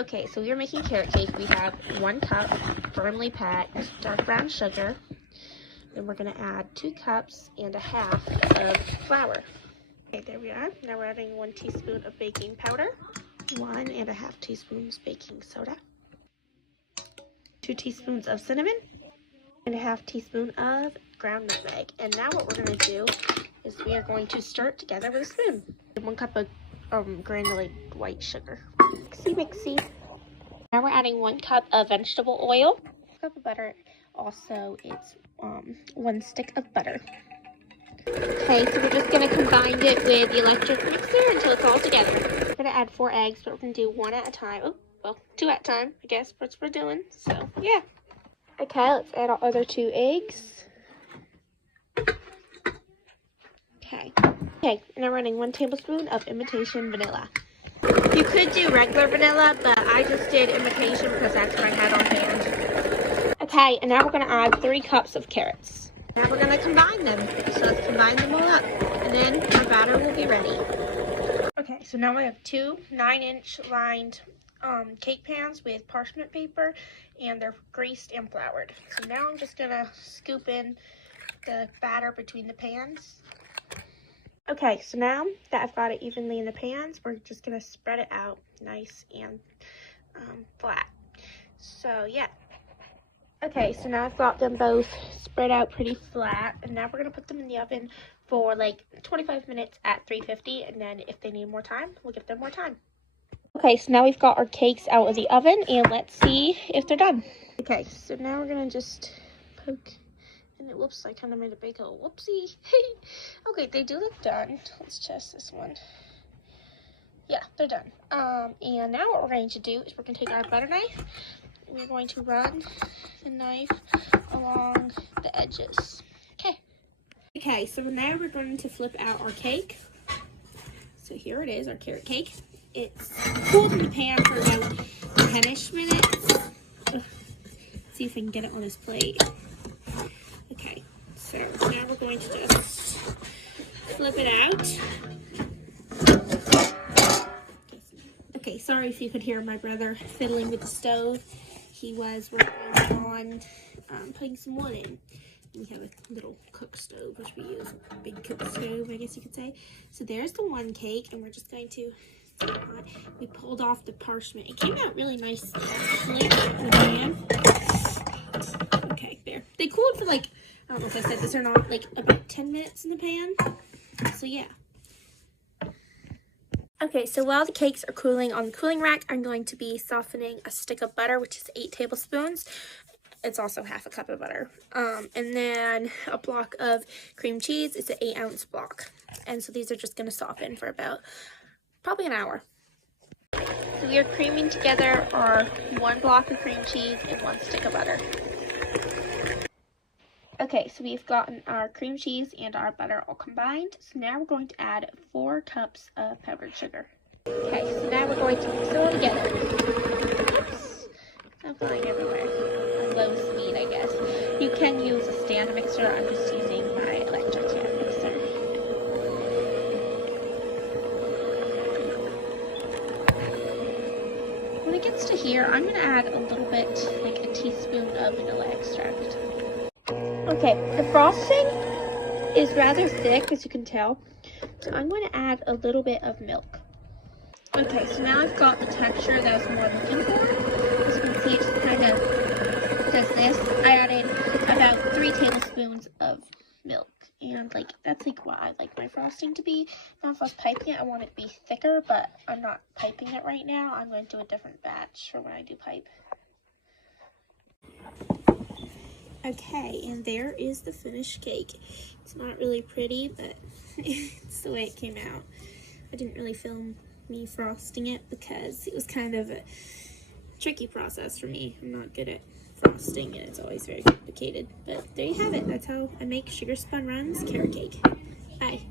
Okay, so we are making carrot cake. We have 1 cup firmly packed dark brown sugar. Then we're going to add 2 cups and 1/2 of flour. Okay, there we are. Now we're adding 1 teaspoon of baking powder, 1.5 teaspoons baking soda, 2 teaspoons of cinnamon, and 1/2 teaspoon of ground nutmeg. And now what we're going to do is we are going to stir it together with a spoon. 1 cup of granulated white sugar. Mixy. Now we're adding 1 cup of vegetable oil, 1 cup of butter. Also, it's 1 stick of butter. Okay, so we're just going to combine it with the electric mixer until it's all together. We're going to add 4 eggs, but we're going to do 1 at a time. Oh, well, 2 at a time, I guess. That's what we're doing. So, yeah. Okay, let's add our other 2 eggs. Okay, and I'm running 1 tablespoon of imitation vanilla. You could do regular vanilla, but I just did imitation because that's what I had on hand. Okay, and now we're going to add 3 cups of carrots. Now we're going to combine them. So let's combine them all up, and then our batter will be ready. Okay, so now we have 2 9-inch lined cake pans with parchment paper, and they're greased and floured. So now I'm just going to scoop in the batter between the pans. Okay, so now that I've got it evenly in the pans, we're just going to spread it out nice and flat. So, yeah. Okay, so now I've got them both spread out pretty flat, and now we're going to put them in the oven for like 25 minutes at 350, and then if they need more time, we'll give them more time. Okay, so now we've got our cakes out of the oven, and let's see if they're done. Okay, so now we're going to just poke. And whoops, I kind of made a big hole. Whoopsie. Okay, they do look done. Let's test this one. Yeah, they're done. And now what we're going to do is we're going to take our butter knife. And we're going to run the knife along the edges. Okay. Okay, so now we're going to flip out our cake. So here it is, our carrot cake. It's cooled in the pan for about 10-ish minutes. Ugh. See if I can get it on this plate. Okay, so now we're going to just flip it out. Okay, sorry if you could hear my brother fiddling with the stove. He was working on putting some wood in. We have a little cook stove, which we use, a big cook stove, I guess you could say. So there's the 1 cake, and we're just going to see it hot. We pulled off the parchment. It came out really nice slick in the pan. Okay, there. They cooled for like, I don't know if I said this or not, like about 10 minutes in the pan. So yeah. Okay, so while the cakes are cooling on the cooling rack, I'm going to be softening a stick of butter, which is 8 tablespoons. It's also 1/2 cup of butter. And then a block of cream cheese. It's an 8-ounce block. And so these are just going to soften for about probably an hour. So we are creaming together our 1 block of cream cheese and 1 stick of butter. Okay, so we've gotten our cream cheese and our butter all combined. So now we're going to add 4 cups of powdered sugar. Okay, so now we're going to mix it all together. Oops, I'm flying everywhere. On low speed, I guess. You can use a stand mixer. I'm just using my electric hand mixer. When it gets to here, I'm going to add a little bit, like a teaspoon of vanilla extract. Okay, the frosting is rather thick, as you can tell, so I'm going to add a little bit of milk. Okay, so now I've got the texture that I was more looking for. As you can see, it just kind of does this. I added about 3 tablespoons of milk, and like that's like what I like my frosting to be. Now if I was piping it, I want it to be thicker, but I'm not piping it right now. I'm going to do a different batch for when I do pipe. Okay, and there is the finished cake. It's not really pretty, but it's the way it came out. I didn't really film me frosting it because it was kind of a tricky process for me. I'm not good at frosting, and it's always very complicated. But there you have it. That's how I make Sugar Spun Runs carrot cake. Bye.